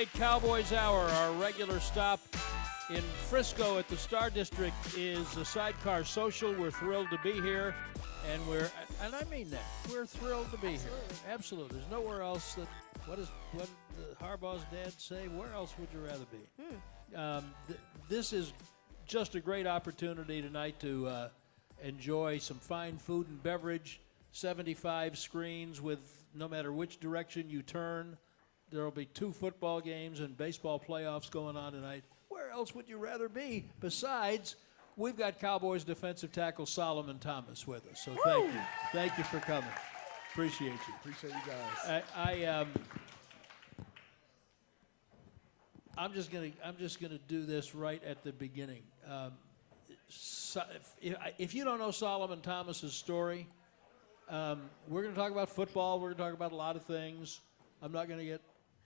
night, Cowboys Hour. Our regular stop in Frisco at the Star District is the Sidecar Social. We're thrilled to be here, and I mean that. We're thrilled to be here. Absolutely. There's nowhere else that. What did Harbaugh's dad say? Where else would you rather be? This is just a great opportunity tonight to enjoy some fine food and beverage. 75 screens with no matter which direction you turn. There will be 2 football games and baseball playoffs going on tonight. Where else would you rather be? Besides, we've got Cowboys defensive tackle Solomon Thomas with us. So thank you. Thank you for coming. Appreciate you. Appreciate you guys. I'm just gonna do this right at the beginning. If you don't know Solomon Thomas's story, we're going to talk about football. We're going to talk about a lot of things. I'm not going to get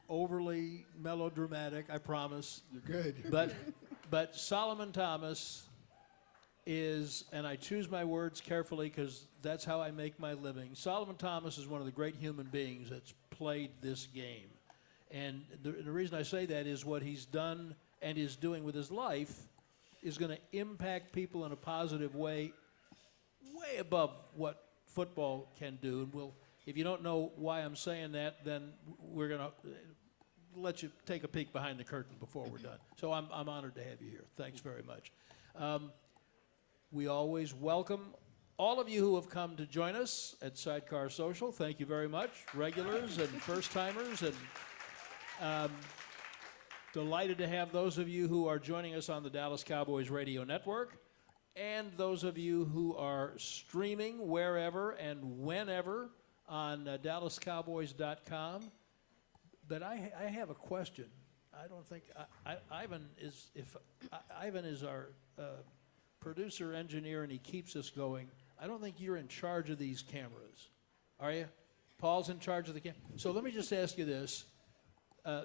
overly melodramatic, I promise. You're good. But Solomon Thomas is, and I choose my words carefully because that's how I make my living. Solomon Thomas is one of the great human beings that's played this game. And the reason I say that is what he's done and is doing with his life is going to impact people in a positive way, way above what football can do. And if you don't know why I'm saying that, then we're going to let you take a peek behind the curtain before we're done. So I'm honored to have you here. Thanks very much. We always welcome all of you who have come to join us at Sidecar Social. Thank you very much, regulars and first-timers, and delighted to have those of you who are joining us on the Dallas Cowboys Radio Network, and those of you who are streaming wherever and whenever on DallasCowboys.com. But I have a question. I don't think Ivan is our producer engineer, and he keeps us going. I don't think you're in charge of these cameras, are you? Paul's in charge of the camera. So let me just ask you this.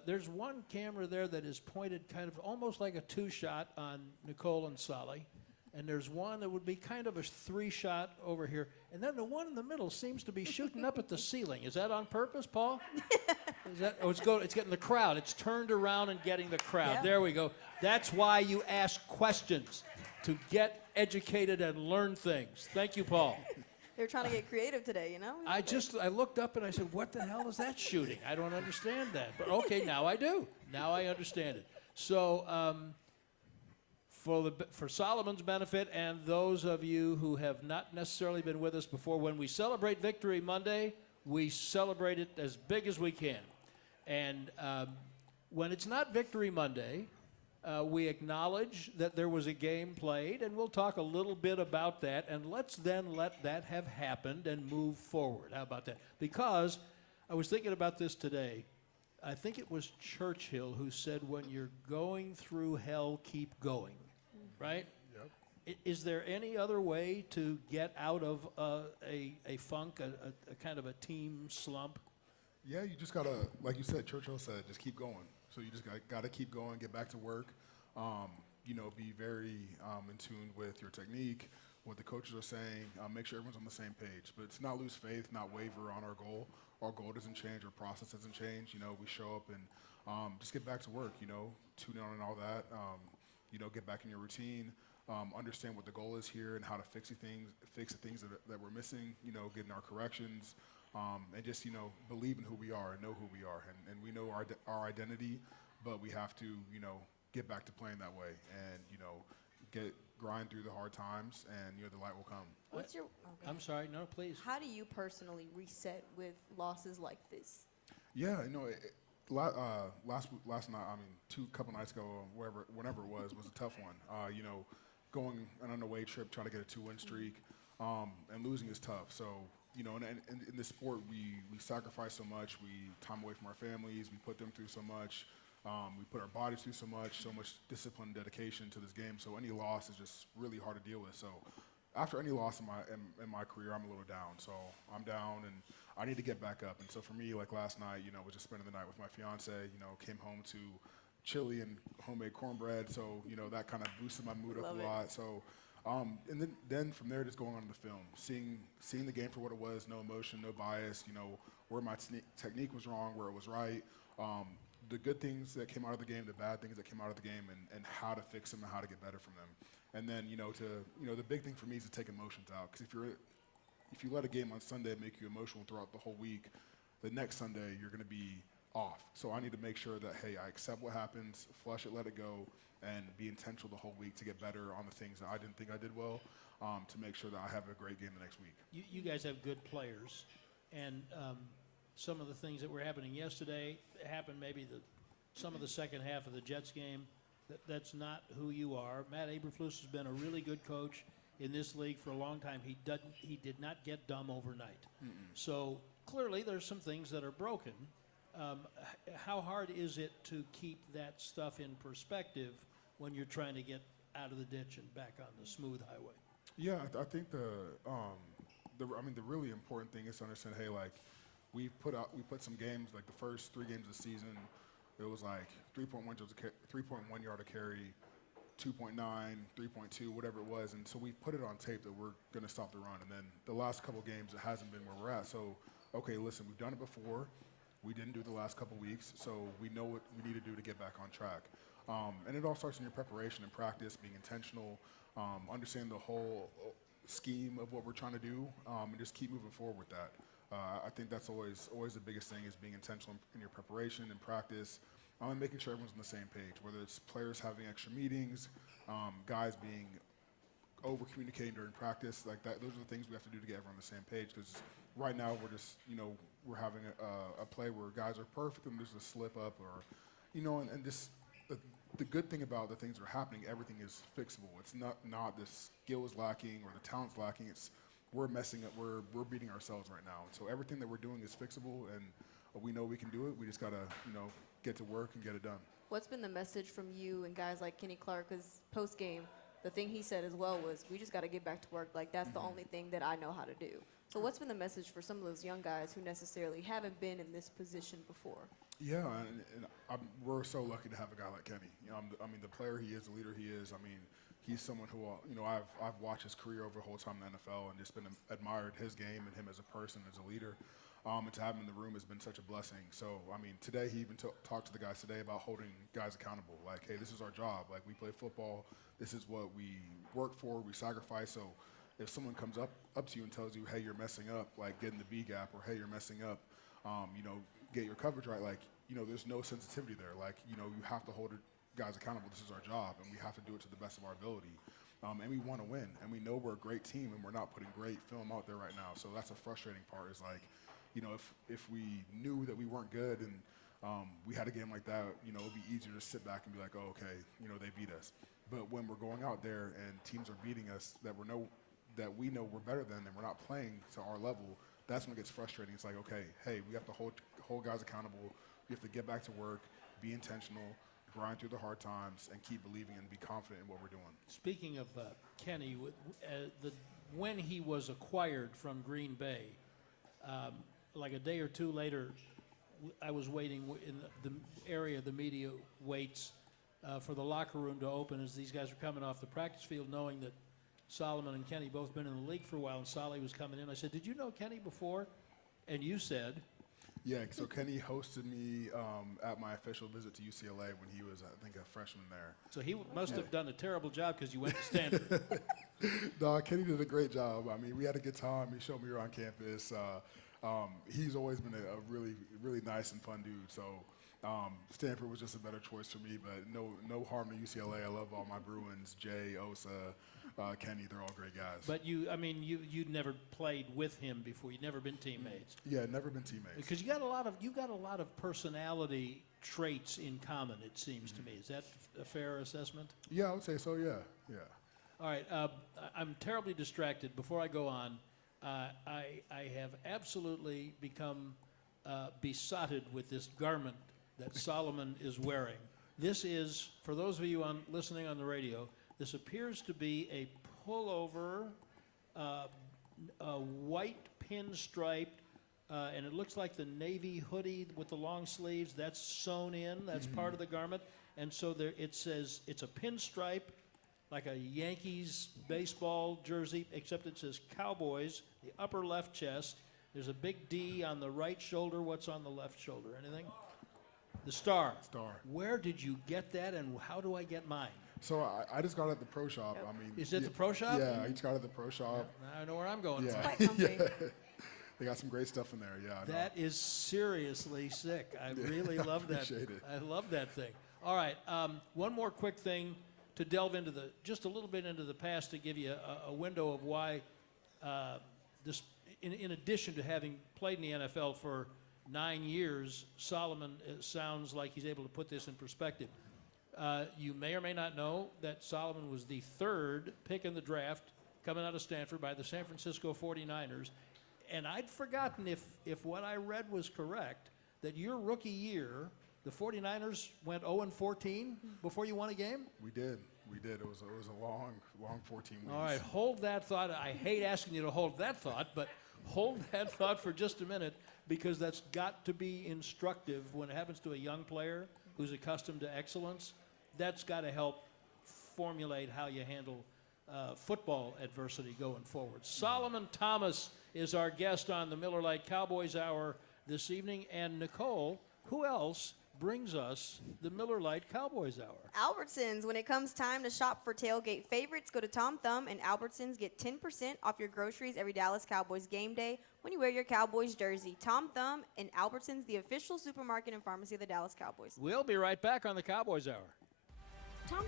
There's one camera there that is pointed kind of almost like a 2-shot on Nicole and Solly. And there's one that would be kind of a 3-shot over here. And then the one in the middle seems to be shooting up at the ceiling. Is that on purpose, Paul? It's getting the crowd. It's turned around and getting the crowd. Yeah. There we go. That's why you ask questions, to get educated and learn things. Thank you, Paul. They're trying to get creative today, you know? I looked up and I said, what the hell is that shooting? I don't understand that. But okay, now I do. Now I understand it. So for Solomon's benefit and those of you who have not necessarily been with us before, when we celebrate Victory Monday, we celebrate it as big as we can. And when it's not Victory Monday, we acknowledge that there was a game played, and we'll talk a little bit about that, and let's then let that have happened and move forward. How about that? Because I was thinking about this today. I think it was Churchill who said, when you're going through hell, keep going, right? Yep. Is there any other way to get out of a funk, a kind of a team slump? Yeah, you just got to, like you said, Churchill said, just keep going. So you just got to keep going, get back to work, be very in tune with your technique, what the coaches are saying, make sure everyone's on the same page. But to not lose faith, not waver on our goal. Our goal doesn't change, our process doesn't change. We show up and just get back to work, tune in on all that, get back in your routine, understand what the goal is here and how to fix the things that we're missing, getting our corrections. And just, believe in who we are and know who we are. And we know our identity, but we have to, get back to playing that way and, grind through the hard times and, the light will come. What's your... Okay. I'm sorry. No, please. How do you personally reset with losses like this? Yeah, last night, couple nights ago, whenever it was a tough one. Going on an away trip, trying to get a 2-win streak, and losing is tough. So, in this sport, we sacrifice so much. We time away from our families. We put them through so much. We put our bodies through so much discipline and dedication to this game. So any loss is just really hard to deal with. So after any loss in my career, I'm a little down. So I'm down, and I need to get back up. And so for me, like last night, was just spending the night with my fiance. Came home to chili and homemade cornbread. So that kind of boosted my mood up a lot. So. And then from there, just going on to the film, seeing the game for what it was, no emotion, no bias, where my technique was wrong, where it was right, the good things that came out of the game, the bad things that came out of the game, and how to fix them and how to get better from them. And then, the big thing for me is to take emotions out. Because if you let a game on Sunday make you emotional throughout the whole week, the next Sunday you're going to be off. So I need to make sure that, hey, I accept what happens, flush it, let it go, and be intentional the whole week to get better on the things that I didn't think I did well, to make sure that I have a great game the next week. You guys have good players, and some of the things that were happening yesterday happened maybe some of the second half of the Jets game. That's not who you are. Matt Eberflus has been a really good coach in this league for a long time. He did not get dumb overnight. So clearly there's some things that are broken. How hard is it to keep that stuff in perspective when you're trying to get out of the ditch and back on the smooth highway? Yeah, I think the really important thing is to understand, hey, like we put some games, like the first 3 games of the season, it was like 3.1 yard a carry, 2.9, 3.2, whatever it was, and so we put it on tape that we're going to stop the run. And then the last couple games, it hasn't been where we're at. So, okay, listen, we've done it before. We didn't do it the last couple weeks, so we know what we need to do to get back on track. And it all starts in your preparation and practice, being intentional, understand the whole scheme of what we're trying to do, and just keep moving forward with that. I think that's always the biggest thing, is being intentional in your preparation and practice, and making sure everyone's on the same page, whether it's players having extra meetings, guys being over-communicating during practice, like that. Those are the things we have to do to get everyone on the same page, because right now we're just, we're having a play where guys are perfect and there's a slip up, or, and just the good thing about the things that are happening, everything is fixable. It's not the skill is lacking or the talent's lacking. It's we're messing up. We're beating ourselves right now. So everything that we're doing is fixable, and we know we can do it. We just gotta, get to work and get it done. What's been the message from you and guys like Kenny Clark? Because post game, the thing he said as well was, we just got to get back to work. Like, that's the only thing that I know how to do. So what's been the message for some of those young guys who necessarily haven't been in this position before? Yeah, and we're so lucky to have a guy like Kenny. The player he is, the leader he is. He's someone who, I've watched his career over the whole time in the NFL and just been admired his game and him as a person, as a leader. And to have him in the room has been such a blessing. So, today he even talked to the guys today about holding guys accountable. Like, hey, this is our job. Like, we play football. This is what we work for. We sacrifice. So if someone comes up to you and tells you, hey, you're messing up, like getting the B gap, or hey, you're messing up, get your coverage right, like, there's no sensitivity there. Like, you have to hold guys accountable. This is our job, and we have to do it to the best of our ability. And we want to win, and we know we're a great team, and we're not putting great film out there right now. So that's a frustrating part, is like, if we knew that we weren't good and we had a game like that, it'd be easier to sit back and be like, oh, okay, they beat us. But when we're going out there and teams are beating us that we know we're better than, and we're not playing to our level, that's when it gets frustrating. It's like, okay, hey, we have to hold guys accountable. We have to get back to work, be intentional, grind through the hard times, and keep believing and be confident in what we're doing. Speaking of Kenny, when he was acquired from Green Bay, like a day or two later, I was waiting in the area the media waits for the locker room to open as these guys were coming off the practice field, knowing that Solomon and Kenny both been in the league for a while, and Solly was coming in. I said, did you know Kenny before? And you said... Yeah, so Kenny hosted me at my official visit to UCLA when he was, I think, a freshman there. So he must have done a terrible job because you went to Stanford. No, Kenny did a great job. We had a good time. He showed me around campus. He's always been a really, really nice and fun dude. So Stanford was just a better choice for me, but no harm to UCLA. I love all my Bruins, Jay, Osa, Kenny. They're all great guys. But you'd never played with him before. You'd never been teammates. Yeah, never been teammates. Because you got a lot of personality traits in common. It seems to me. Is that a fair assessment? Yeah, I would say so. Yeah. All right. I'm terribly distracted. Before I go on, I have absolutely become besotted with this garment that Solomon is wearing. This is, for those of you listening on the radio, this appears to be a pullover, a white pinstripe, and it looks like the navy hoodie with the long sleeves. That's sewn in. That's part of the garment. And so it says it's a pinstripe, like a Yankees baseball jersey, except it says Cowboys, the upper left chest. There's a big D on the right shoulder. What's on the left shoulder? Anything? The Star. Star. Where did you get that, and how do I get mine? So I just got it at the pro shop. I mean, Is it the pro shop? Yeah, I just got it at the pro shop. Now I know where I'm going. Yeah, Quite comfy. They got some great stuff in there. Yeah, I know. That is seriously sick. I really love that. Appreciate it. I love that thing. All right, one more quick thing to delve into just a little bit into the past to give you a window of why this, in addition to having played in the NFL for 9 years, Solomon sounds like he's able to put this in perspective. You may or may not know that Solomon was the 3rd pick in the draft coming out of Stanford by the San Francisco 49ers. And I'd forgotten if what I read was correct, that your rookie year, the 49ers went 0-14 before you won a game? We did. It was a long 14 weeks. All right, hold that thought. I hate asking you to hold that thought, but hold that thought for just a minute, because that's got to be instructive when it happens to a young player who's accustomed to excellence. That's got to help formulate how you handle football adversity going forward. Solomon Thomas is our guest on the Miller Lite Cowboys Hour this evening. And Nicole, who else brings us the Miller Lite Cowboys Hour? Albertsons. When it comes time to shop for tailgate favorites, go to Tom Thumb and Albertsons. Get 10% off your groceries every Dallas Cowboys game day when you wear your Cowboys jersey. Tom Thumb and Albertsons, the official supermarket and pharmacy of the Dallas Cowboys. We'll be right back on the Cowboys Hour. Tom.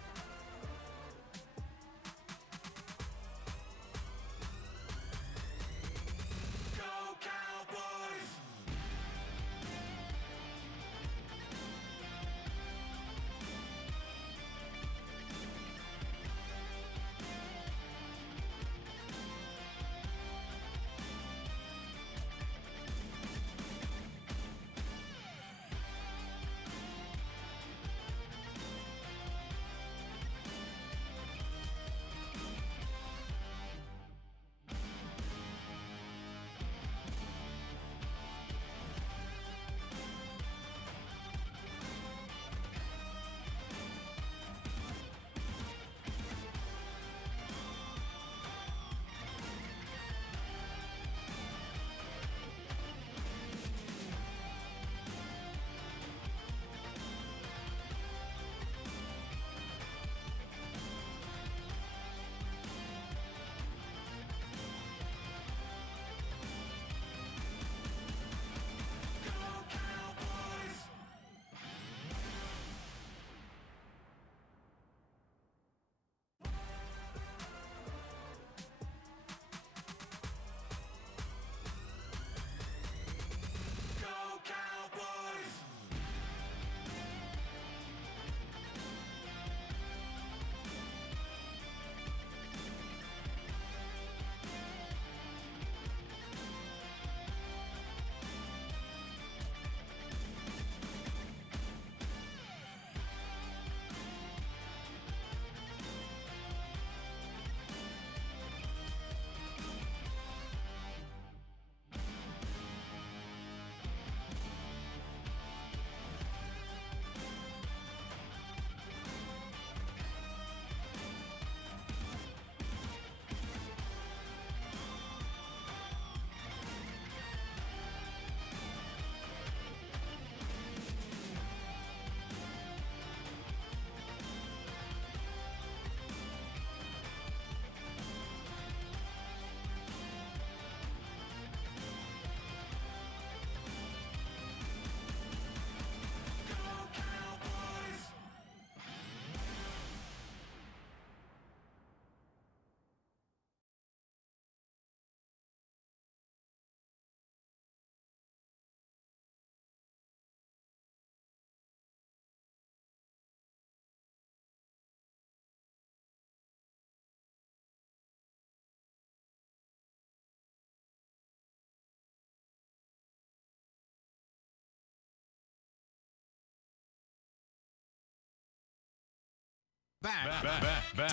Back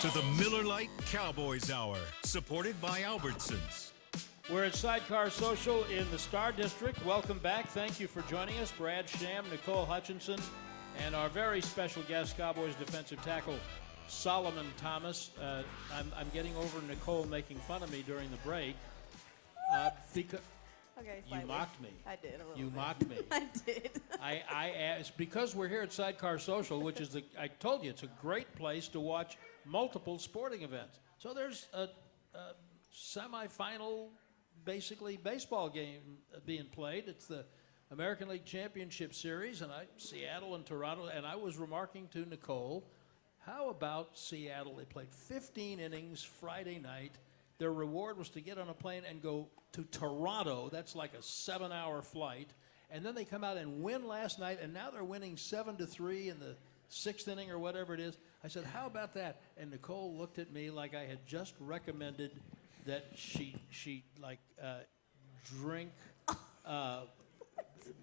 to the Miller Lite Cowboys Hour, supported by Albertsons. We're at Sidecar Social in the Star District. Welcome back. Thank you for joining us. Brad Sham, Nicole Hutchinson, and our very special guest, Cowboys defensive tackle Solomon Thomas. I'm getting over Nicole making fun of me during the break. Okay, You slightly. mocked me. I did a little You bit. mocked me. I did. I asked, because we're here at Sidecar Social, which is I told you, it's a great place to watch multiple sporting events. So there's a semifinal, basically, baseball game being played. It's the American League Championship Series, and Seattle and Toronto, and I was remarking to Nicole, how about Seattle? They played 15 innings Friday night. Their reward was to get on a plane and go to Toronto. That's like a 7-hour flight. And then they come out and win last night, and now they're winning 7-3 in the 6th inning or whatever it is. I said, how about that? And Nicole looked at me like I had just recommended that she drink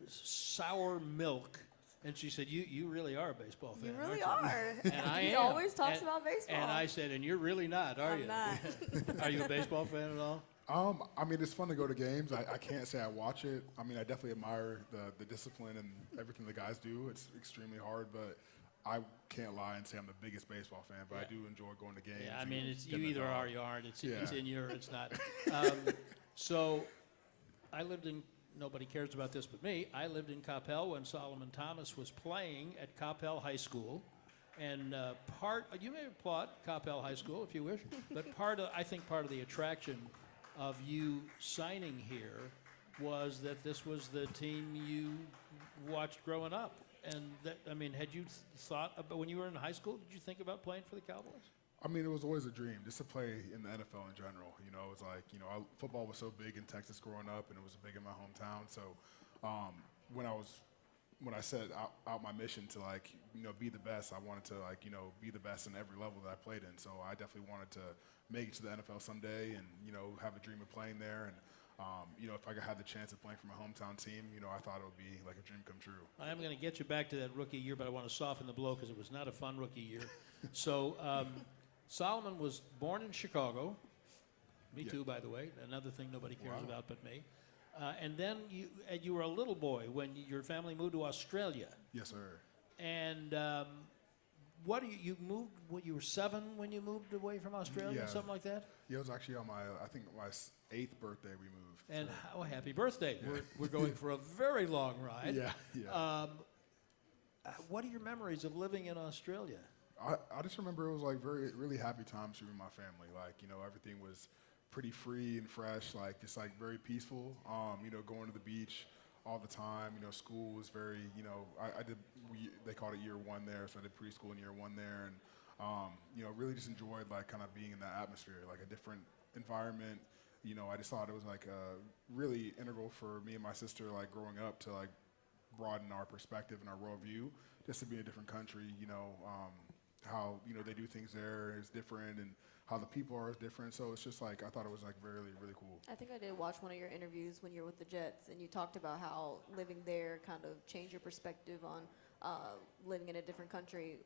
sour milk. And she said, you really are a baseball fan, You really aren't are. you? And I He am. always talks And- about baseball. And I said, and you're really not, are I'm you? not. Are you a baseball fan at all? I mean, it's fun to go to games. I can't say I watch it. I mean, I definitely admire the discipline and everything the guys do. It's extremely hard, but I can't lie and say I'm the biggest baseball fan, but I do enjoy going to games. Yeah, I and mean, you getting the either dog. are or you aren't. It's Yeah. in your, it's not. So I lived in, nobody cares about this but me, I lived in Coppell when Solomon Thomas was playing at Coppell High School. And you may applaud Coppell High School if you wish, but I think part of the attraction of you signing here was that this was the team you watched growing up. And that, I mean, had you thought about, when you were in high school, did you think about playing for the Cowboys? I mean, it was always a dream just to play in the NFL in general. You know, it was like, football was so big in Texas growing up, and it was big in my hometown. So when I set out my mission to be the best, I wanted to be the best in every level that I played in. So I definitely wanted to make it to the NFL someday, and have a dream of playing there. And if I had the chance of playing for my hometown team, I thought it would be like a dream come true. I am going to get you back to that rookie year, but I want to soften the blow because it was not a fun rookie year. So Solomon was born in Chicago. Me Yeah. too, by the way. Another thing nobody cares Wow. about but me. And then you were a little boy when your family moved to Australia. Yes, sir. And you moved? You were 7 when you moved away from Australia, Yeah. something like that. Yeah, it was actually on my 8th birthday we moved. And so. how happy birthday! Yeah. We're going for a very long ride. Yeah. What are your memories of living in Australia? I just remember it was like really happy times with my family. Like, everything was pretty free and fresh, just very peaceful. Going to the beach all the time. School was very, they called it year 1 there, so I did preschool in year 1 there. And, really just enjoyed kind of being in that atmosphere, like a different environment. I just thought it was really integral for me and my sister, growing up to broaden our perspective and our worldview, just to be in a different country, how, they do things there is different and how the people are is different. So it's just I thought it was really, really cool. I think I did watch one of your interviews when you were with the Jets, and you talked about how living there kind of changed your perspective on living in a different country.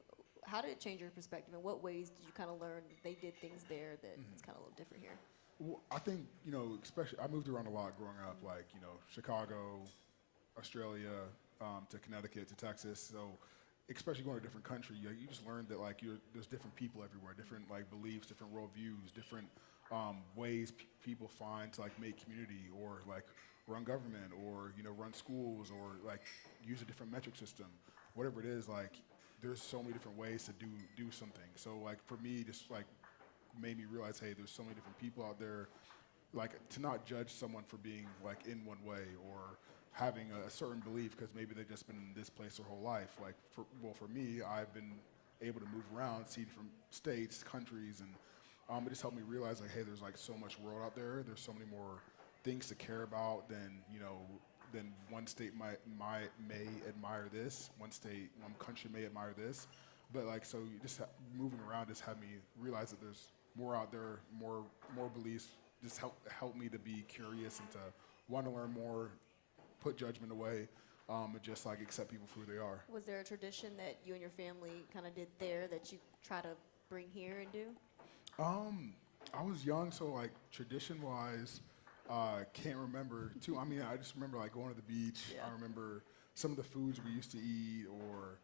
How did it change your perspective? In what ways did you kind of learn they did things there that it's kind of a little different here? Well, I think, especially I moved around a lot growing up, Chicago, Australia, to Connecticut, to Texas. So especially going to a different country, you just learn that there's different people everywhere, different beliefs, different worldviews, different ways people find to make community or run government or run schools or use a different metric system, whatever it is. There's so many different ways to do something. So for me, just made me realize, hey, there's so many different people out there. To not judge someone for being in one way or having a certain belief because maybe they've just been in this place their whole life. For me, I've been able to move around, see different states, countries, and it just helped me realize hey, there's so much world out there. There's so many more things to care about than than one state may admire this, one country may admire this, but so you just moving around just had me realize that there's more out there, more beliefs. Just help me to be curious and to want to learn more, put judgment away, and just accept people for who they are. Was there a tradition that you and your family kind of did there that you try to bring here and do? I was young, so tradition-wise, can't remember too. I mean, I just remember going to the beach. Yeah. I remember some of the foods we used to eat, or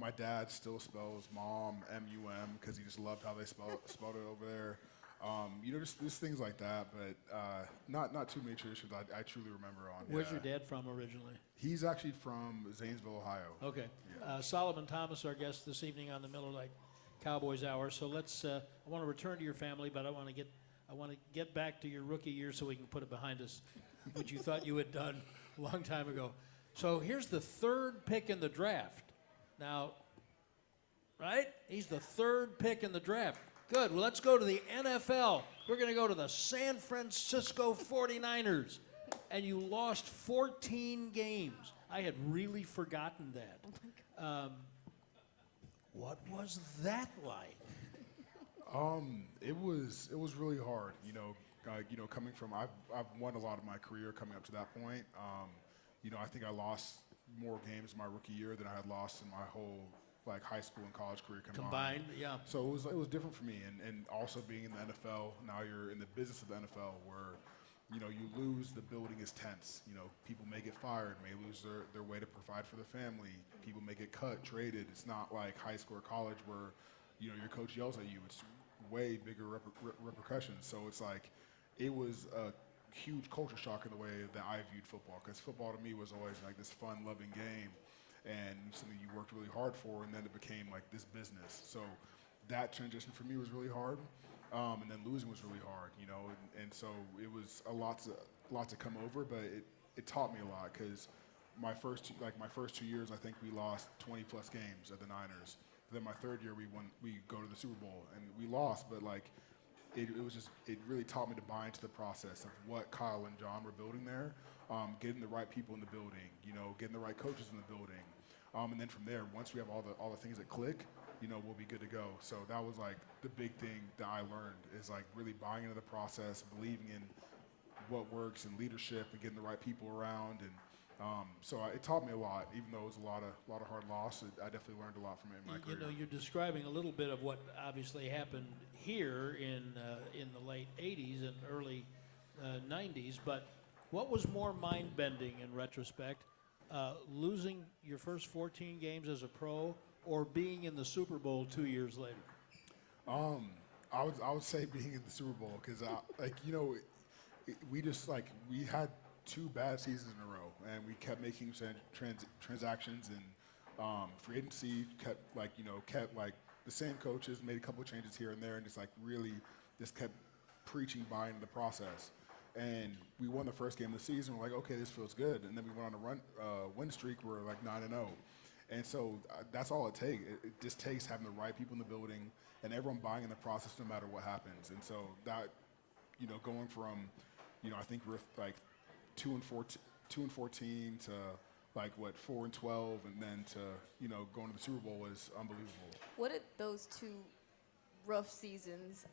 my dad still spells mom M-U-M because he just loved how they spelled it over there. Just things like that, but not too major issues I truly remember on. Where's your dad from originally? He's actually from Zanesville, Ohio. Okay. Solomon Thomas, our guest this evening on the Miller Lite Cowboys Hour. So let's. I want to return to your family, but I want to get back to your rookie year so we can put it behind us, which you thought you had done a long time ago. So here's the third pick in the draft. Now, right? He's the third pick in the draft. Good. Well, let's go to the NFL. We're going to go to the San Francisco 49ers. And you lost 14 games. I had really forgotten that. What was that like? It was really hard. Coming from I've won a lot of my career coming up to that point. I think I lost more games my rookie year than I had lost in my whole high school and college career Combined, yeah. So it was different for me, and also being in the NFL. Now you're in the business of the NFL, where you lose, the building is tense. People may get fired, may lose their way to provide for their family. People may get cut, traded. It's not like high school or college where your coach yells at you. It's way bigger repercussions. So it's it was a huge culture shock in the way that I viewed football, because football to me was always this fun, loving game, and something you worked really hard for, and then it became this business. So that transition for me was really hard, and then losing was really hard, and so it was a lot to come over, but it taught me a lot, because my first 2 years, I think we lost 20 plus games at the Niners. Then my third year we go to the Super Bowl, and we lost, but it really taught me to buy into the process of what Kyle and John were building there, getting the right people in the building, getting the right coaches in the building. And then from there, once we have all the things that click, we'll be good to go. So that was the big thing that I learned, is really buying into the process, believing in what works, and leadership, and getting the right people around. And so it taught me a lot, even though it was a lot of hard loss. I definitely learned a lot from it in my career. You're describing a little bit of what obviously happened here in the late 80s and early 90s, but what was more mind-bending in retrospect? Losing your first 14 games as a pro, or being in the Super Bowl 2 years later? I would say being in the Super Bowl, because we had 2 bad seasons in a row, and we kept making transactions, and free agency kept the same coaches, made a couple of changes here and there, and really kept preaching buying the process. And we won the first game of the season. We're okay, this feels good. And then we went on a win streak. We're 9-0. And so that's all it takes. It just takes having the right people in the building and everyone buying in the process no matter what happens. And so that, going from, I think we're 2 and 14 to 4 and 12, and then to, going to the Super Bowl is unbelievable. What did those 2 rough seasons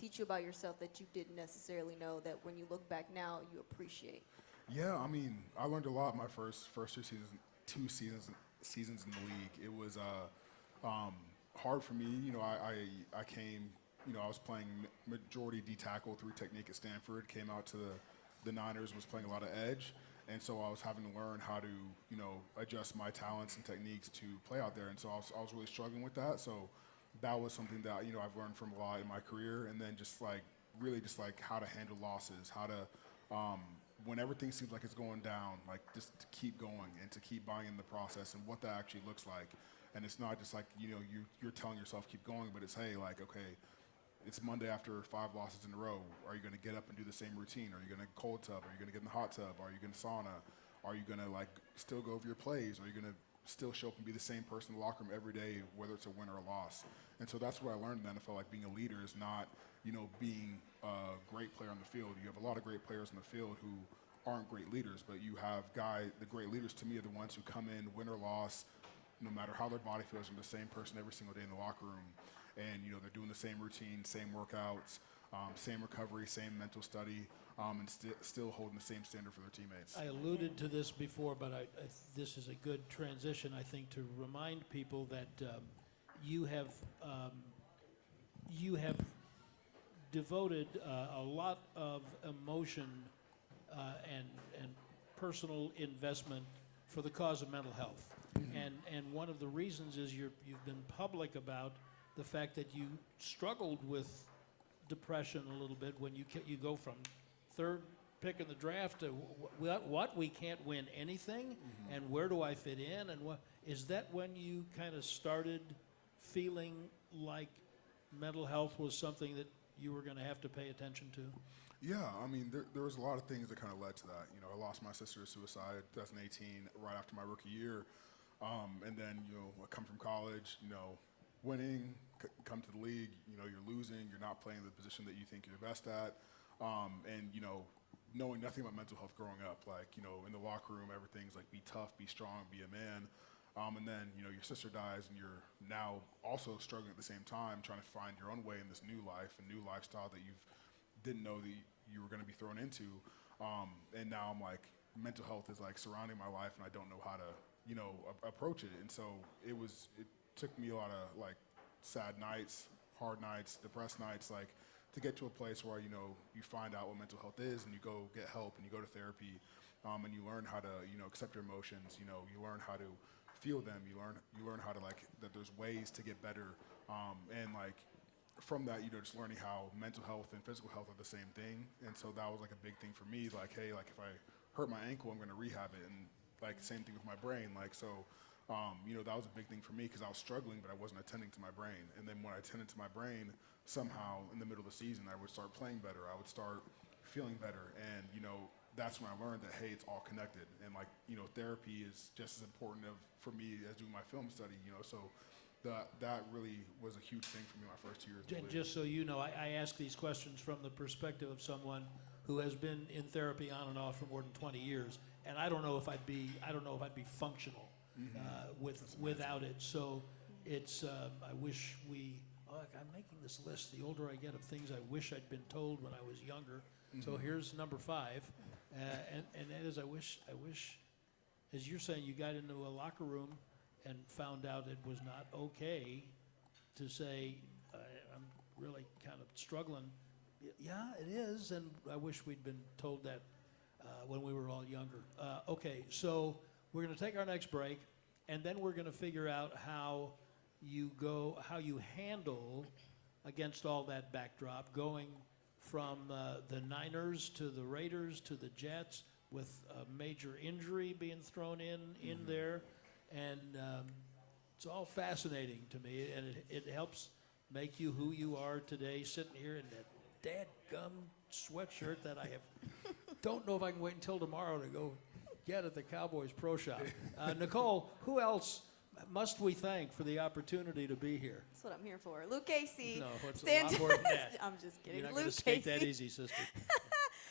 teach you about yourself that you didn't necessarily know, that when you look back now you appreciate? Yeah, I learned a lot my first 2 seasons in the league. It was hard for me. I came, I was playing majority D tackle through technique at Stanford, came out to the Niners, was playing a lot of edge, and so I was having to learn how to adjust my talents and techniques to play out there, and so I was really struggling with that. So that was something that I've learned from a lot in my career, and then really how to handle losses, how to when everything seems like it's going down, just to keep going and to keep buying in the process and what that actually looks like. And it's not just you're telling yourself keep going, but it's okay, it's Monday after 5 losses in a row. Are you going to get up and do the same routine? Are you going to cold tub? Are you going to get in the hot tub? Are you going to sauna? Are you going to still go over your plays? Are you going to still show up and be the same person in the locker room every day, whether it's a win or a loss? And so that's what I learned in the NFL. Being a leader is not, being a great player on the field. You have a lot of great players on the field who aren't great leaders, but you have the great leaders to me are the ones who come in, win or loss, no matter how their body feels, they're the same person every single day in the locker room. And, they're doing the same routine, same workouts, same recovery, same mental study, and still holding the same standard for their teammates. I alluded to this before, but this is a good transition, I think, to remind people that you have devoted a lot of emotion and personal investment for the cause of mental health. And one of the reasons is you've been public about the fact that you struggled with depression a little bit when you go from third pick in the draft to what we can't win anything, and where do I fit in, and what is that when you kind of started feeling like mental health was something that you were going to have to pay attention to? Yeah, I mean, there was a lot of things that kind of led to that. You know, I lost my sister to suicide in 2018, right after my rookie year. And then, you know, I come from college, you know, winning, come to the league, you know, you're losing, you're not playing the position that you think you're best at. And, you know, knowing nothing about mental health growing up, like, you know, in the locker room, everything's like be tough, be strong, be a man. And then, you know, your sister dies and you're now also struggling at the same time, trying to find your own way in this new life, a new lifestyle that you didn't know that you were going to be thrown into. And now I'm like, mental health is like surrounding my life and I don't know how to, you know, approach it. And so it took me a lot of like sad nights, hard nights, depressed nights, like to get to a place where, you know, you find out what mental health is and you go get help and you go to therapy, and you learn how to, you know, accept your emotions, you know, you learn how to feel them, you learn how to like, that there's ways to get better, and like from that, you know, just learning how mental health and physical health are the same thing. And so that was like a big thing for me, like, hey, like if I hurt my ankle, I'm going to rehab it, and like same thing with my brain, like so. You know, that was a big thing for me because I was struggling, but I wasn't attending to my brain. And then when I attended to my brain, somehow in the middle of the season, I would start playing better. I would start feeling better. And, you know, that's when I learned that, hey, it's all connected. And, like, you know, therapy is just as important for me as doing my film study, you know. So that really was a huge thing for me my first 2 years. And just so you know, I ask these questions from the perspective of someone who has been in therapy on and off for more than 20 years. And I don't know if I'd be functional without it. So it's, I wish I'm making this list the older I get of things I wish I'd been told when I was younger. So here's number 5. And that is, I wish, as you're saying, you got into a locker room and found out it was not okay to say, I'm really kind of struggling. Yeah, it is, and I wish we'd been told that when we were all younger. Okay, so we're going to take our next break, and then we're going to figure out how you handle against all that backdrop, going from the Niners to the Raiders to the Jets with a major injury being thrown in there, and it's all fascinating to me, and it helps make you who you are today, sitting here in that dadgum sweatshirt that I don't know if I can wait until tomorrow to go get at the Cowboys Pro Shop. Nicole, who else must we thank for the opportunity to be here? That's what I'm here for. Luke Casey. No, it's a lot more than that. I'm just kidding. You're not Luke going to skate Casey. that easy, sister.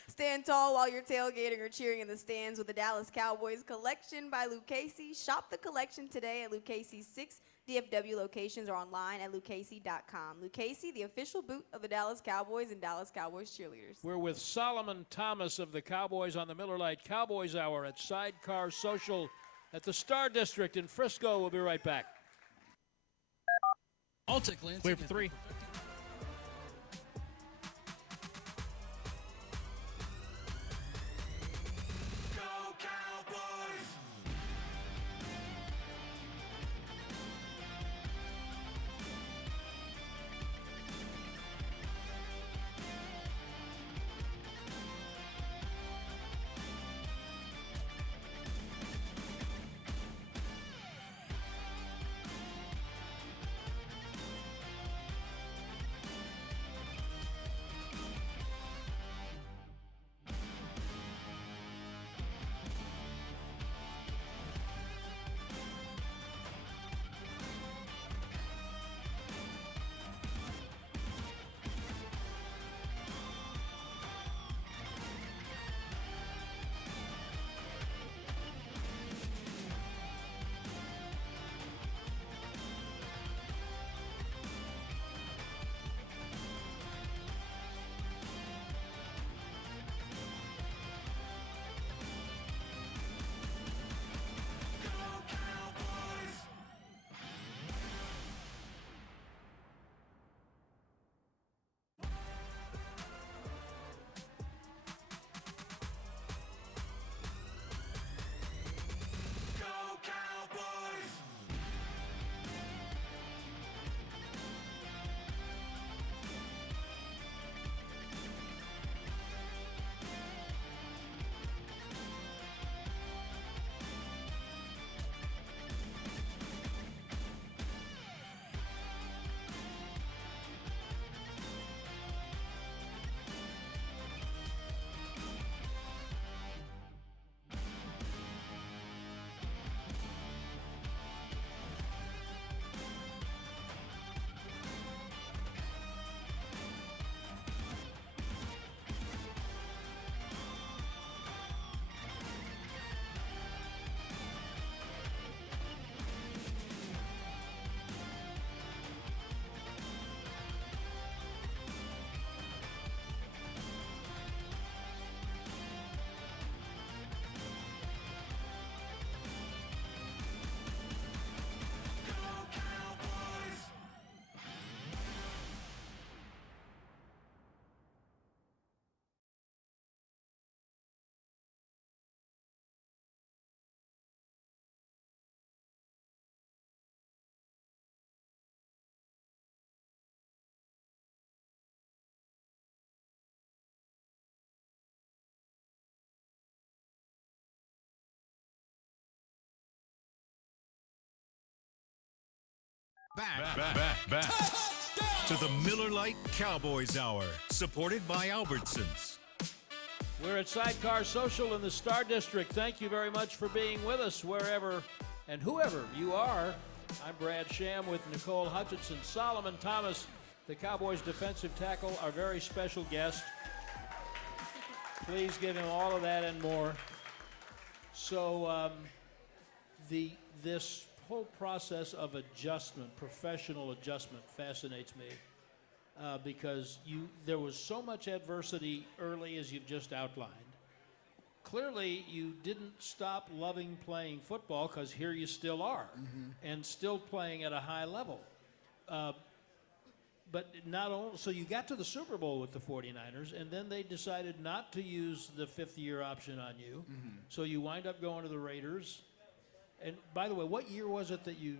Stand tall while you're tailgating or cheering in the stands with the Dallas Cowboys collection by Luke Casey. Shop the collection today at Luke Casey's 6 DFW locations or online at LukeCasey.com. Luke Casey, the official boot of the Dallas Cowboys and Dallas Cowboys cheerleaders. We're with Solomon Thomas of the Cowboys on the Miller Lite Cowboys Hour at Sidecar Social at the Star District in Frisco. We'll be right back. I'll take Lance. Clear for 3. Back to the Miller Lite Cowboys Hour, supported by Albertsons. We're at Sidecar Social in the Star District. Thank you very much for being with us wherever and whoever you are. I'm Brad Sham with Nicole Hutchinson. Solomon Thomas, the Cowboys defensive tackle, our very special guest. Please give him all of that and more. So this whole process of adjustment, professional adjustment, fascinates me. Because there was so much adversity early, as you've just outlined. Clearly, you didn't stop loving playing football, because here you still are, and still playing at a high level. But not only, so you got to the Super Bowl with the 49ers, and then they decided not to use the fifth-year option on you. So you wind up going to the Raiders. And by the way, what year was it that you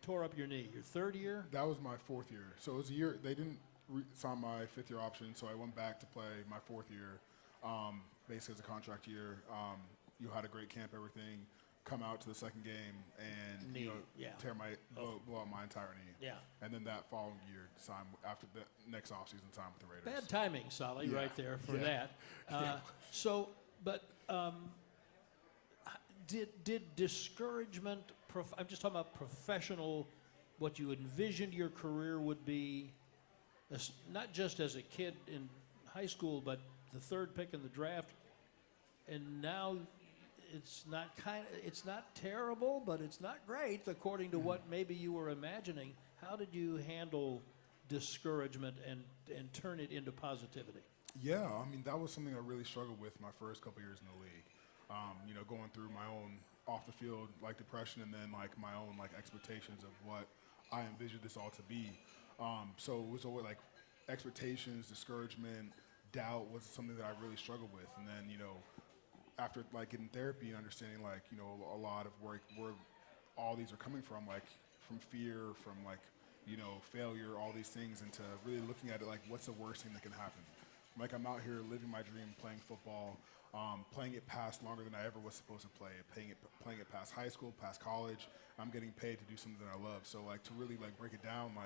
tore up your knee? Your third year? That was my fourth year. So it was a year. They didn't sign my fifth-year option, so I went back to play my fourth year, basically as a contract year. You had a great camp, everything. Come out to the second game and tear blow out my entire knee. Yeah. And then that following year, sign after the next offseason, time with the Raiders. Bad timing, Solly, right there for that. So, but did discouragement? I'm just talking about professional. What you envisioned your career would be. Not just as a kid in high school, but the third pick in the draft, and now it's not terrible, but it's not great according to what maybe you were imagining. How did you handle discouragement and turn it into positivity? Yeah, I mean that was something I really struggled with my first couple years in the league. Going through my own off the field depression, and then my own expectations of what I envisioned this all to be. So it was always expectations, discouragement, doubt was something that I really struggled with. And then, after getting therapy and understanding a lot of where all these are coming from fear, from failure, all these things, into really looking at it what's the worst thing that can happen. I'm out here living my dream, playing football, playing it past longer than I ever was supposed to play it, playing it past high school, past college. I'm getting paid to do something that I love. So to really break it down,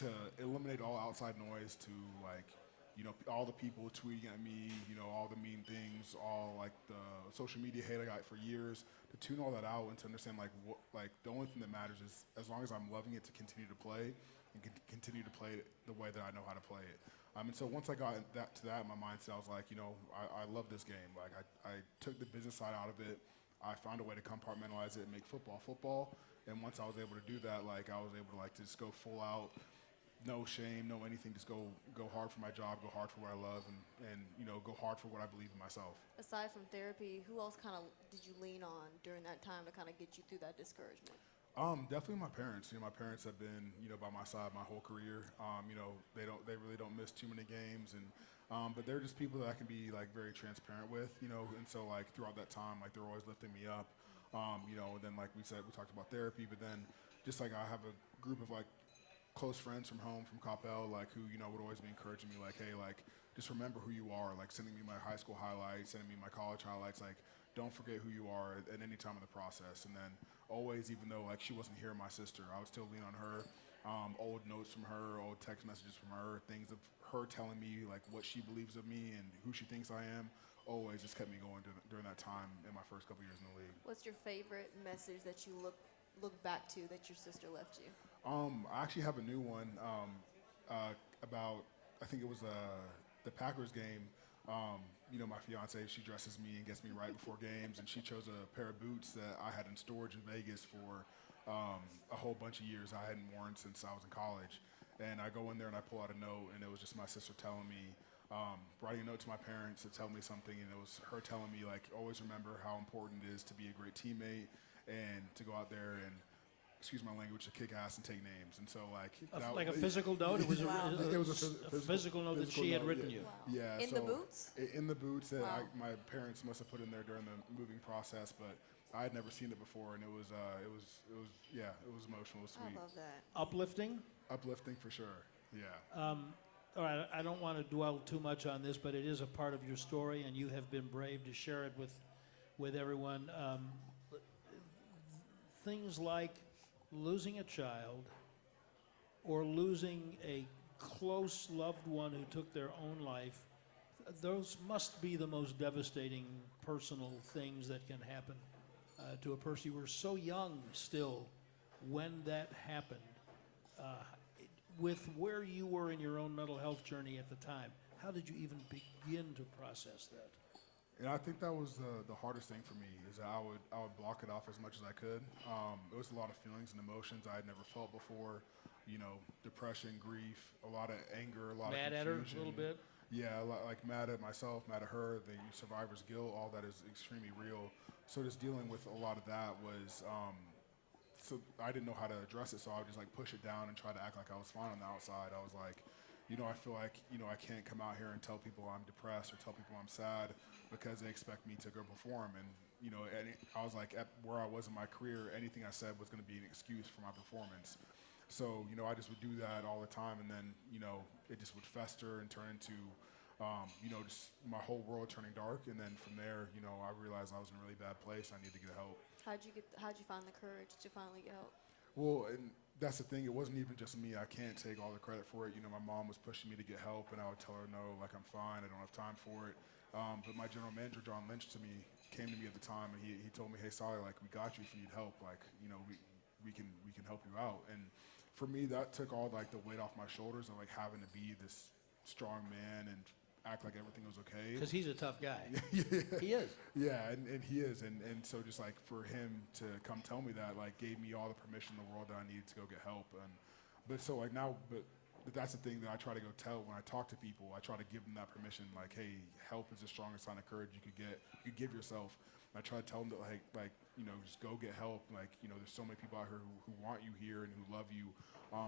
to eliminate all outside noise, to all the people tweeting at me, all the mean things, all the social media hate I got for years, to tune all that out and to understand the only thing that matters is as long as I'm loving it, to continue to play and continue to play it the way that I know how to play it. And so once I got to that in my mindset, I was I love this game. I took the business side out of it. I found a way to compartmentalize it and make football. And once I was able to do that, I was able to just go full out. No shame, no anything. Just go hard for my job, go hard for what I love, and go hard for what I believe in myself. Aside from therapy, who else did you lean on during that time to get you through that discouragement? Definitely my parents. My parents have been by my side my whole career. They really don't miss too many games, and but they're just people that I can be very transparent with. And so throughout that time, they're always lifting me up. And then we said, we talked about therapy, but then just I have a group of close friends from home, from Coppell, who, would always be encouraging me, hey, just remember who you are, sending me my high school highlights, sending me my college highlights, don't forget who you are at any time in the process. And then always, even though, she wasn't here, my sister, I would still lean on her, old notes from her, old text messages from her, things of her telling me, what she believes of me and who she thinks I am, always just kept me going during that time in my first couple years in the league. What's your favorite message that you look back to that your sister left you? I actually have a new one about, I think it was the Packers game. My fiance, she dresses me and gets me right before games, and she chose a pair of boots that I had in storage in Vegas for a whole bunch of years. I hadn't worn since I was in college. And I go in there and I pull out a note, and it was just my sister telling me, writing a note to my parents to tell me something, and it was her telling me, always remember how important it is to be a great teammate and to go out there and, excuse my language, to kick ass and take names. And so a physical note? It was it was a physical note that she had written you. Wow. Yeah. In the boots? In the boots that Wow. my parents must have put in there during the moving process, but I had never seen it before, and it was emotional, it was sweet. I love that. Uplifting? Uplifting for sure. Yeah. All right, I don't want to dwell too much on this, but it is a part of your story, and you have been brave to share it with everyone. Things like losing a child, or losing a close loved one who took their own life, those must be the most devastating personal things that can happen to a person. You were so young still when that happened. With where you were in your own mental health journey at the time, how did you even begin to process that? And I think that was the hardest thing for me is that I would block it off as much as I could. It was a lot of feelings and emotions I had never felt before. You know, depression, grief, a lot of anger, a lot Mad of at her confusion. a little bit? Yeah, like mad at myself, mad at her, the survivor's guilt, all that is extremely real. So just dealing with a lot of that was, so I didn't know how to address it, so I would just like push it down and try to act like I was fine on the outside. I was like, I feel like, I can't come out here and tell people I'm depressed or tell people I'm sad because they expect me to go perform. And, I was like, at where I was in my career, anything I said was going to be an excuse for my performance. So, I just would do that all the time, and then, it just would fester and turn into, just my whole world turning dark. And then from there, I realized I was in a really bad place. I needed to get help. How'd you find the courage to finally get help? Well, and that's the thing. It wasn't even just me. I can't take all the credit for it. My mom was pushing me to get help, and I would tell her, no, like, I'm fine. I don't have time for it. But my general manager, John Lynch, came to me at the time, and he told me, hey, Sally, like, we got you if you need help. Like, we can help you out. And for me, that took all, like, the weight off my shoulders of, like, having to be this strong man and act like everything was okay. Because he's a tough guy. Yeah. He is. Yeah, and he is. And so just like for him to come tell me that, like, gave me all the permission in the world that I needed to go get help. But that's the thing that I try to go tell when I talk to people. I try to give them that permission, like, hey, help is the strongest sign of courage you could get. You could give yourself. And I try to tell them that, like, just go get help. Like, there's so many people out here who want you here and who love you.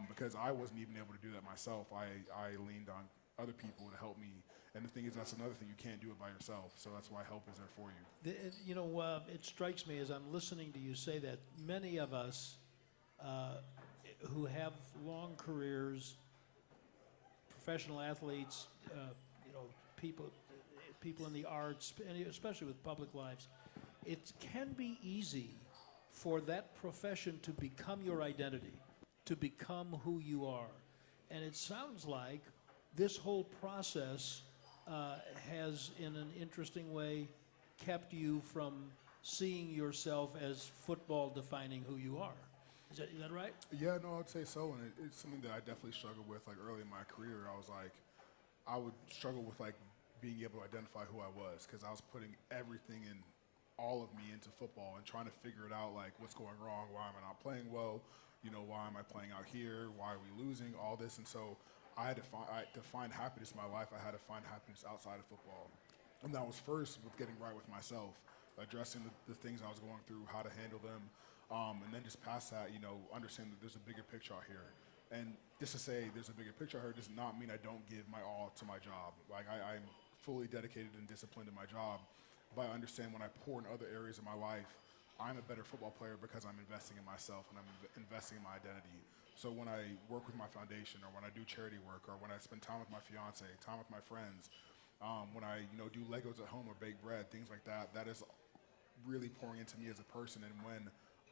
Because I wasn't even able to do that myself. I leaned on other people to help me. And the thing is, that's another thing. You can't do it by yourself. So that's why help is there for you. It strikes me as I'm listening to you say that many of us who have long careers, professional athletes, people in the arts, and especially with public lives, it can be easy for that profession to become your identity, to become who you are. And it sounds like this whole process has, in an interesting way, kept you from seeing yourself as football defining who you are. Is that right? Yeah, no, I'd say so. And it's something that I definitely struggled with, like, early in my career. I would struggle with, like, being able to identify who I was because I was putting everything in, all of me into football and trying to figure it out, like, what's going wrong, why am I not playing well, why am I playing out here, why are we losing, all this. And so I had to find happiness in my life. I had to find happiness outside of football. And that was first with getting right with myself, addressing the things I was going through, how to handle them. And then just past that, understand that there's a bigger picture out here. And just to say there's a bigger picture out here does not mean I don't give my all to my job. Like, I'm fully dedicated and disciplined in my job. But I understand when I pour in other areas of my life, I'm a better football player because I'm investing in myself and I'm investing in my identity. So when I work with my foundation, or when I do charity work, or when I spend time with my fiance, time with my friends, when I do Legos at home or bake bread, things like that, that is really pouring into me as a person. And when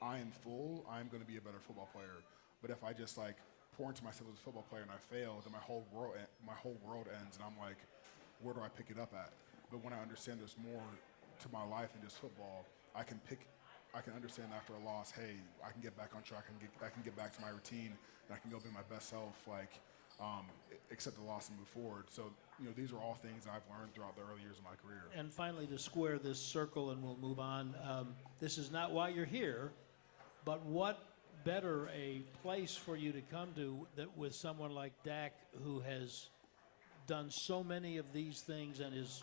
I am full, I'm going to be a better football player. But if I just like pour into myself as a football player and I fail, then my whole world ends, and I'm like, where do I pick it up at? But when I understand there's more to my life than just football, I can understand after a loss, hey, I can get back on track, I can get back to my routine, and I can go be my best self, like, accept the loss and move forward. So, these are all things I've learned throughout the early years of my career. And finally, to square this circle, and we'll move on, this is not why you're here, but what better a place for you to come to that with someone like Dak, who has done so many of these things and is,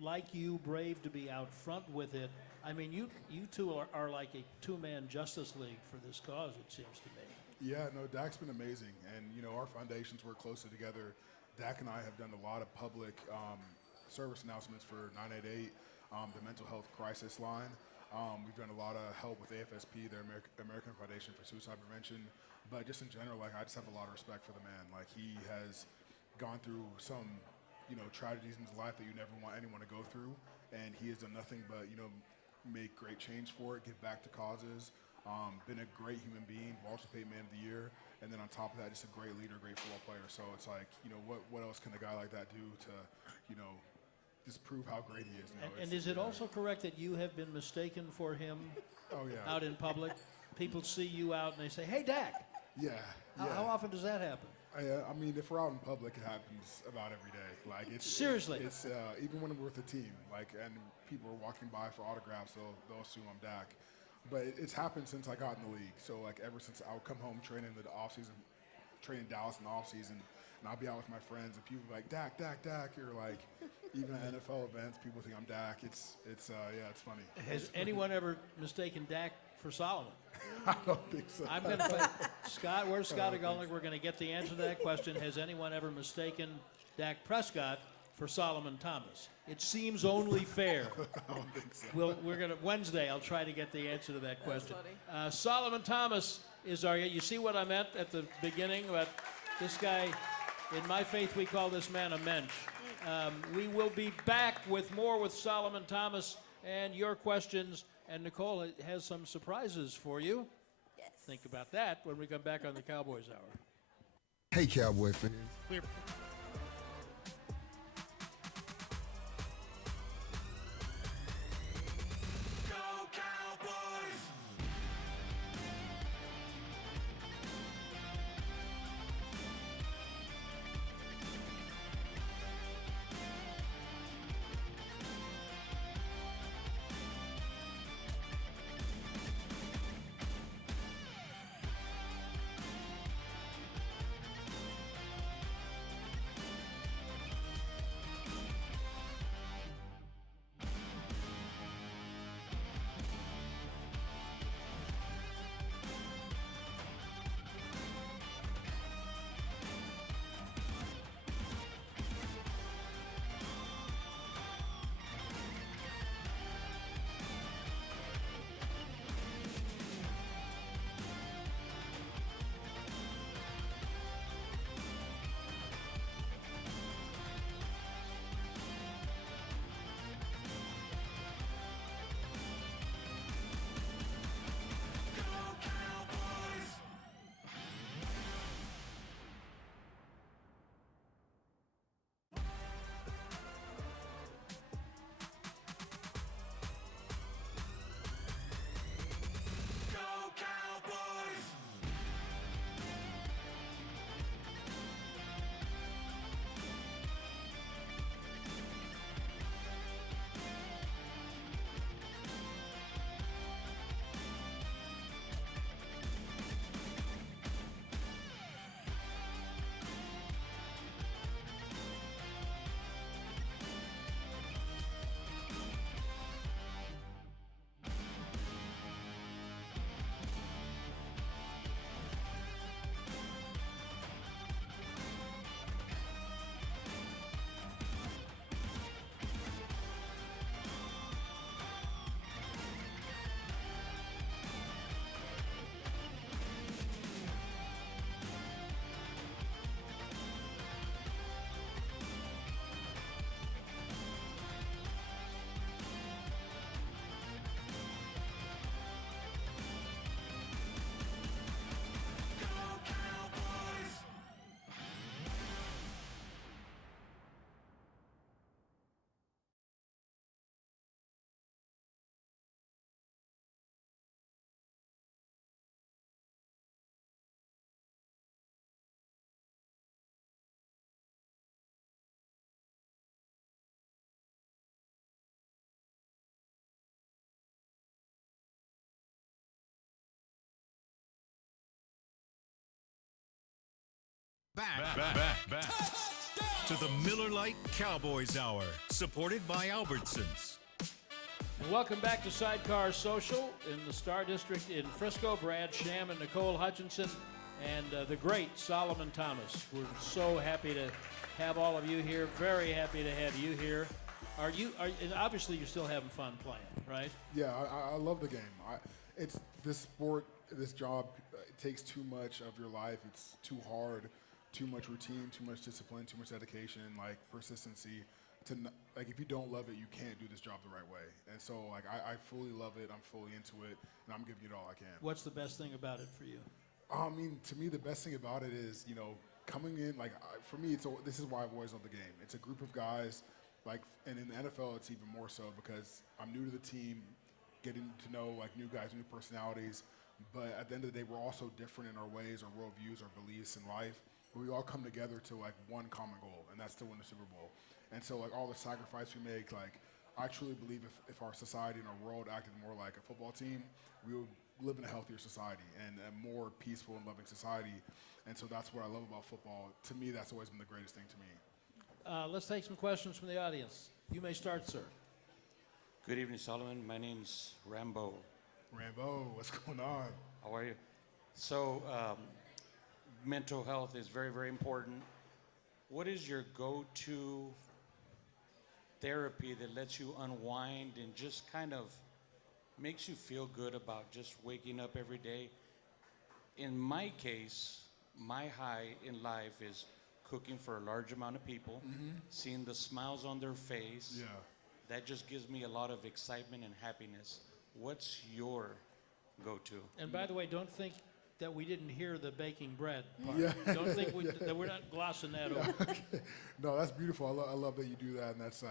like you, brave to be out front with it. I mean, you two are like a two-man Justice League for this cause, it seems to me. Yeah, no, Dak's been amazing. And, our foundations work closely together. Dak and I have done a lot of public service announcements for 988, the mental health crisis line. We've done a lot of help with AFSP, the American Foundation for Suicide Prevention. But just in general, like, I just have a lot of respect for the man. Like, he has gone through some, tragedies in his life that you never want anyone to go through. And he has done nothing but, make great change for it, give back to causes. been a great human being, Walter Payton Man of the Year, and then on top of that, just a great leader, great football player. So it's like, what else can a guy like that do to, just prove how great he is? And is it also correct that you have been mistaken for him Oh yeah. out in public? People see you out and they say, "Hey, Dak." Yeah. How often does that happen? I mean, if we're out in public, it happens about every day. Like Seriously? it's even when we're with the team, and people are walking by for autographs, they'll assume I'm Dak. But it's happened since I got in the league. So ever since I would come home training in the off season, training Dallas in the off season, and I'll be out with my friends, and people are like, Dak, Dak, Dak. Or even at NFL events, people think I'm Dak. It's funny. Has anyone ever mistaken Dak for Solomon? I don't think so. I'm going to Scott. Where's Scott Agolnik? We're going to get the answer to that question. Has anyone ever mistaken Dak Prescott for Solomon Thomas? It seems only fair. I don't think so. We're going to Wednesday. I'll try to get the answer to that question. funny. Solomon Thomas is our. You see what I meant at the beginning? But this guy, in my faith, we call this man a mensch. We will be back with more with Solomon Thomas and your questions. And Nicole has some surprises for you. Yes. Think about that when we come back on the Cowboys Hour. Hey, Cowboy fans. Clear. Back to the Miller Lite Cowboys Hour, supported by Albertsons. And welcome back to Sidecar Social in the Star District in Frisco. Brad Sham and Nicole Hutchinson and the great Solomon Thomas. We're so happy to have all of you here. Very happy to have you here. And obviously you're still having fun playing, right? Yeah, I love the game. It's this sport, this job. It takes too much of your life. It's too hard. Too much routine, too much discipline, too much dedication, persistency like if you don't love it, you can't do this job the right way. And so like I fully love it. I'm fully into it, and I'm giving it all I can. What's the best thing about it for you? I mean, to me, the best thing about it is, coming in, like, for me, this is why I've always loved the game. It's a group of guys, like, and in the NFL, it's even more so because I'm new to the team, getting to know, like, new guys, new personalities. But at the end of the day, we're also different in our ways, our worldviews, our beliefs in life. But we all come together to, like, one common goal, and that's to win the Super Bowl. And so, like, all the sacrifice we make, like, I truly believe if our society and our world acted more like a football team, we would live in a healthier society and a more peaceful and loving society. And so that's what I love about football. To me, that's always been the greatest thing to me. Let's take some questions from the audience. You may start, sir. Good evening, Solomon. My name's Rambo. Rambo, what's going on? How are you? So, mental health is very, very important. What is your go-to therapy that lets you unwind and just kind of makes you feel good about just waking up every day? In my case, my high in life is cooking for a large amount of people, seeing the smiles on their face. Yeah. That just gives me a lot of excitement and happiness. What's your go-to? And by the way, don't think that we didn't hear the baking bread part. Yeah. Don't think that we're not glossing that over. No, that's beautiful. I love that you do that, and that's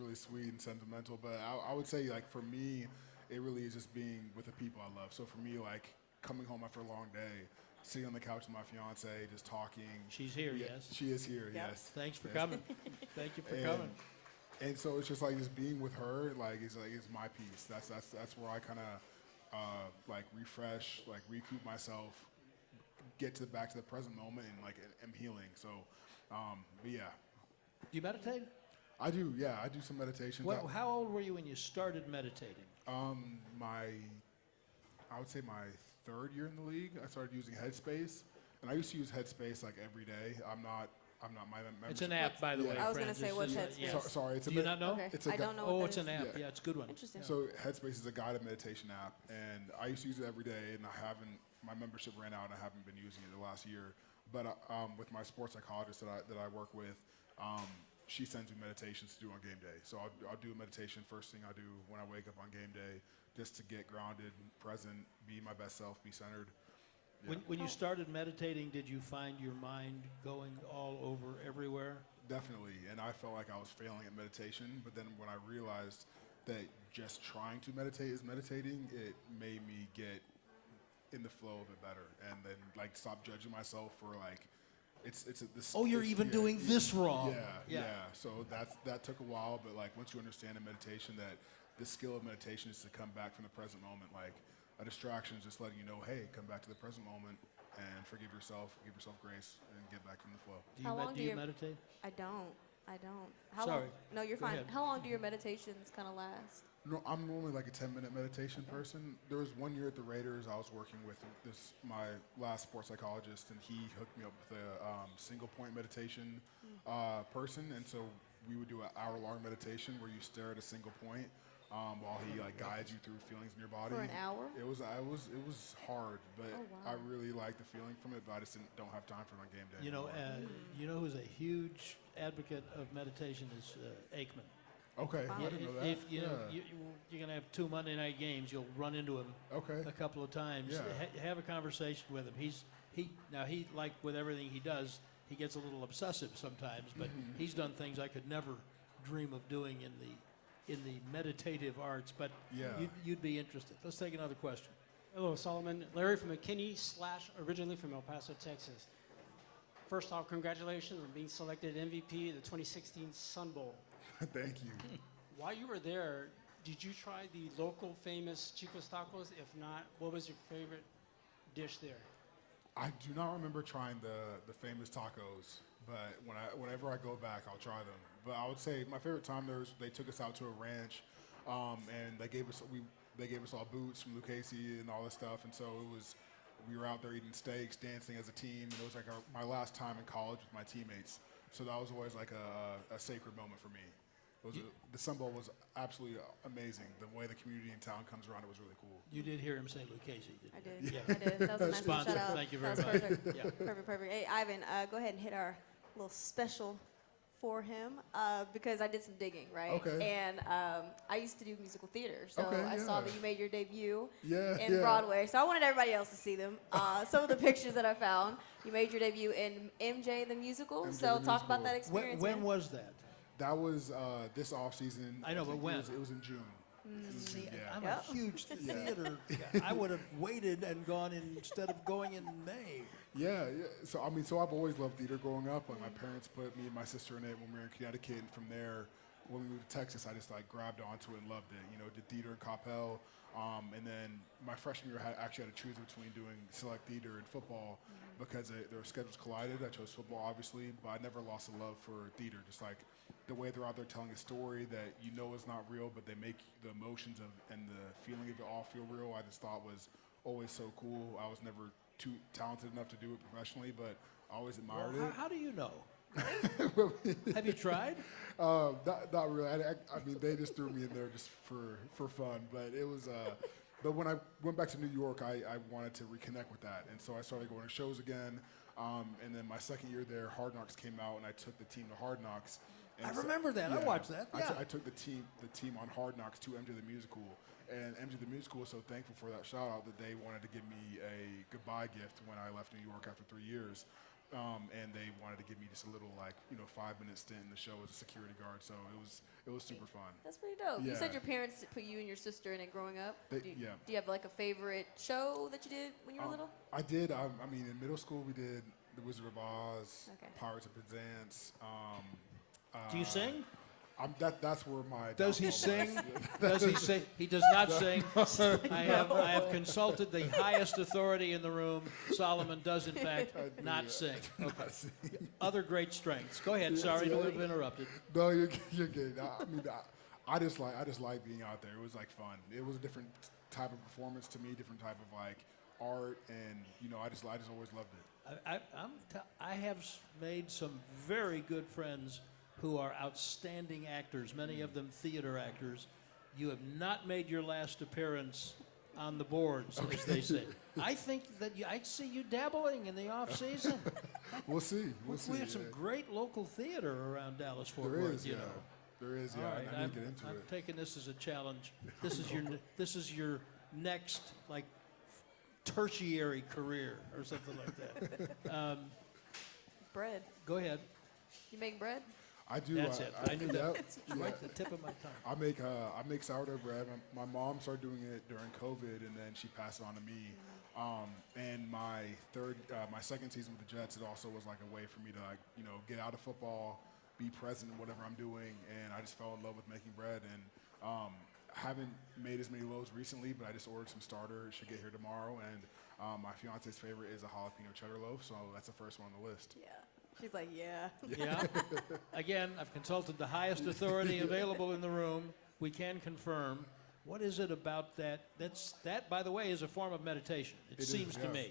really sweet and sentimental. But I would say, like, for me, it really is just being with the people I love. So for me, like, coming home after a long day, sitting on the couch with my fiance, just talking. She's here, Yeah, yes. She is here, Yep. yes. Thanks for Yes. coming. Thank you for coming. And so it's just like just being with her, like it's my piece. That's where I kind of like refresh, like recoup myself, get back to the present moment, and like am healing. So, but yeah, Do you meditate? I do. Yeah, I do some meditations. How old were you when you started meditating? I would say my third year in the league, I started using Headspace, and I used to use Headspace like every day. I'm not my membership. It's an app, by the way. I was gonna friends. say, It's what's just Headspace? Sorry, it's Do a you med- not know? Okay, It's a I don't know Oh, what it's that an is. app. Yeah. Yeah, it's a good one. Interesting. So Headspace is a guided meditation app, and I used to use it every day, and my membership ran out, and I haven't been using it the last year. But with my sports psychologist that I work with, she sends me meditations to do on game day. So I'll do a meditation first thing I do when I wake up on game day, just to get grounded, present, be my best self, be centered. Yeah. When you started meditating, did you find your mind going all over everywhere? Definitely, and I felt like I was failing at meditation, but then when I realized that just trying to meditate is meditating, it made me get in the flow of it better, and then like stop judging myself for like You're even doing this wrong. Yeah. So that took a while, but like once you understand in meditation that the skill of meditation is to come back from the present moment, like a distraction is just letting you know, hey, come back to the present moment and forgive yourself, give yourself grace, and get back in the flow. How long Do you meditate? I don't. Sorry. No, you're Go fine. ahead. How long do your meditations kind of last? No, I'm normally like a 10-minute meditation person. There was one year at the Raiders I was working with my last sports psychologist, and he hooked me up with a single point meditation person, and so we would do an hour-long meditation where you stare at a single point while he like guides you through feelings in your body. For an hour? It was hard, but Oh, wow. I really liked the feeling from it, but I just don't have time for it on game day. You know, anymore. you know who's a huge advocate of meditation is Aikman. Okay, I didn't know that. If you know you're going to have 2 Monday night games, you'll run into him Okay. a couple of times. Yeah. Have a conversation with him. He like with everything he does, he gets a little obsessive sometimes, but he's done things I could never dream of doing in the meditative arts. But Yeah. you'd be interested. Let's take another question. Hello, Solomon. Larry from McKinney / originally from El Paso, Texas. First off, congratulations on being selected MVP of the 2016 Sun Bowl. Thank you. While you were there, did you try the local famous Chico's Tacos? If not, what was your favorite dish there? I do not remember trying the famous tacos, but whenever I go back, I'll try them. But I would say my favorite time there was they took us out to a ranch, and they gave us all boots from Lucchese and all this stuff, and so we were out there eating steaks, dancing as a team, and it was like my last time in college with my teammates. So that was always like a sacred moment for me. The Sun Bowl was absolutely amazing. The way the community in town comes around, it was really cool. You did hear him say Lucchese, didn't I you? did. Yeah. I did. That was a nice little Sponsor. shout out. Thank you very that was much. Perfect. Yeah. Perfect. Hey, Ivan, go ahead and hit our little special for him because I did some digging, right? Okay. And I used to do musical theater, so Okay, I saw yeah. that you made your debut Yeah, in yeah. Broadway. So I wanted everybody else to see them. Some of the pictures that I found, you made your debut in MJ the Musical. MJ So the talk about that Musical. experience. When man. was that? That was this off season. I know, but think when? It was in June. See, Yeah. I'm Yep. a huge theater guy. I would have waited and gone in instead of going in May. Yeah, yeah. So I mean, so I've always loved theater growing up. Like my parents put me and my sister in it when we were in Connecticut, and from there, when we moved to Texas, I just like grabbed onto it and loved it. You know, did theater in Coppell, and then my freshman year, I actually had to choose between doing select theater and football because their schedules collided. I chose football, obviously, but I never lost a love for theater. Just like the way they're out there telling a story that you know is not real, but they make the emotions of and the feeling of it all feel real. I just thought was always so cool. I was never too talented enough to do it professionally, but I always admired Well, it. how do you know? Have you tried? Not really. I mean, they just threw me in there just for fun. But it was. But when I went back to New York, I wanted to reconnect with that, and so I started going to shows again. And then my second year there, Hard Knocks came out, and I took the team to Hard Knocks. And I remember that. I watched that. Yeah. I took the team on Hard Knocks to MJ the Musical, and MJ the Musical was so thankful for that shout out that they wanted to give me a goodbye gift when I left New York after 3 years. And they wanted to give me just a little 5-minute stint in the show as a security guard. So it was super fun. That's pretty dope. You Yeah. said your parents put you and your sister in it growing up. Yeah. Do you have like a favorite show that you did when you were little? I did. I mean, in middle school we did The Wizard of Oz, Okay. Pirates of Penzance. Do you sing? That's where my. Does he downfall sing? was. Does he sing? He does not sing. I have consulted the highest authority in the room. Solomon does in fact not sing. Okay. Other great strengths. Go ahead. Sorry to have interrupted. No, you're good. I mean, I just like being out there. It was like fun. It was a different type of performance to me, different type of art, and I just always loved it. I have made some very good friends who are outstanding actors, many of them theater actors. You have not made your last appearance on the boards, as they say. I think that I see you dabbling in the off season. We'll see. We'll see. We have some great local theater around Dallas Fort There Worth. is, You yeah. know. There is, yeah. All right, I need to get into I'm it. taking this as a challenge. This is your next tertiary career or something like that. Bread. Go ahead. You make bread? I do. That's it. I knew that. Yep, It's right at the tip of my tongue. I make sourdough bread. My mom started doing it during COVID, and then she passed it on to me. And my second season with the Jets, it also was like a way for me to get out of football, be present in whatever I'm doing, and I just fell in love with making bread. And haven't made as many loaves recently, but I just ordered some starter. It should get here tomorrow. And my fiance's favorite is a jalapeno cheddar loaf, so that's the first one on the list. Yeah. She's like, yeah. Yeah. Again, I've consulted the highest authority available in the room. We can confirm. What is it about that? That, by the way, is a form of meditation. It It is, seems to yeah. me.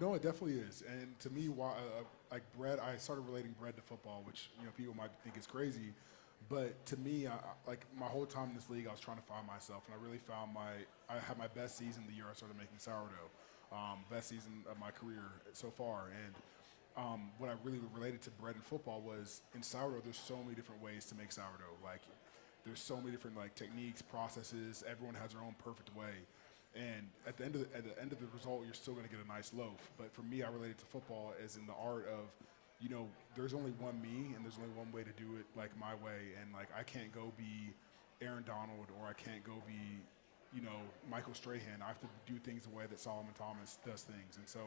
No, it definitely is. And to me, like bread, I started relating bread to football, which people might think is crazy. But to me, like my whole time in this league, I was trying to find myself, and I really found I had my best season the year I started making sourdough. Best season of my career so far. And what I really related to bread and football was in sourdough, there's so many different ways to make sourdough. Like there's so many different techniques, processes. Everyone has their own perfect way. And at the end of the result, you're still going to get a nice loaf. But for me, I related to football as in the art of, there's only one me, and there's only one way to do it my way. And I can't go be Aaron Donald, or I can't go be, Michael Strahan. I have to do things the way that Solomon Thomas does things. And so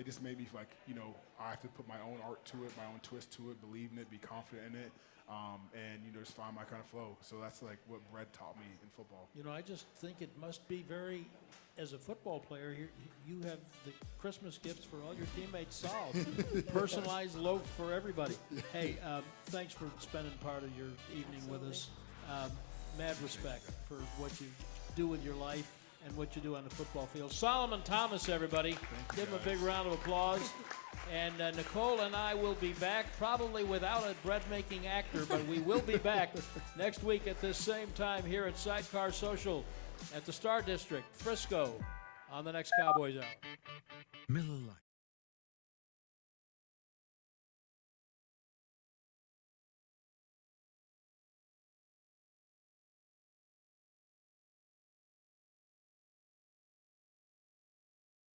it just made me I have to put my own art to it, my own twist to it, believe in it, be confident in it, and just find my kind of flow. So that's what bread taught me in football. I just think it must be very, as a football player, you have the Christmas gifts for all your teammates solved. Personalized loaf for everybody. Hey, thanks for spending part of your evening with us. Mad respect for what you do with your life and what you do on the football field. Solomon Thomas, everybody. Give him a big round of applause. And Nicole and I will be back, probably without a bread-making actor, but we will be back next week at this same time here at Sidecar Social at the Star District, Frisco, on the next Cowboys Hour. Miller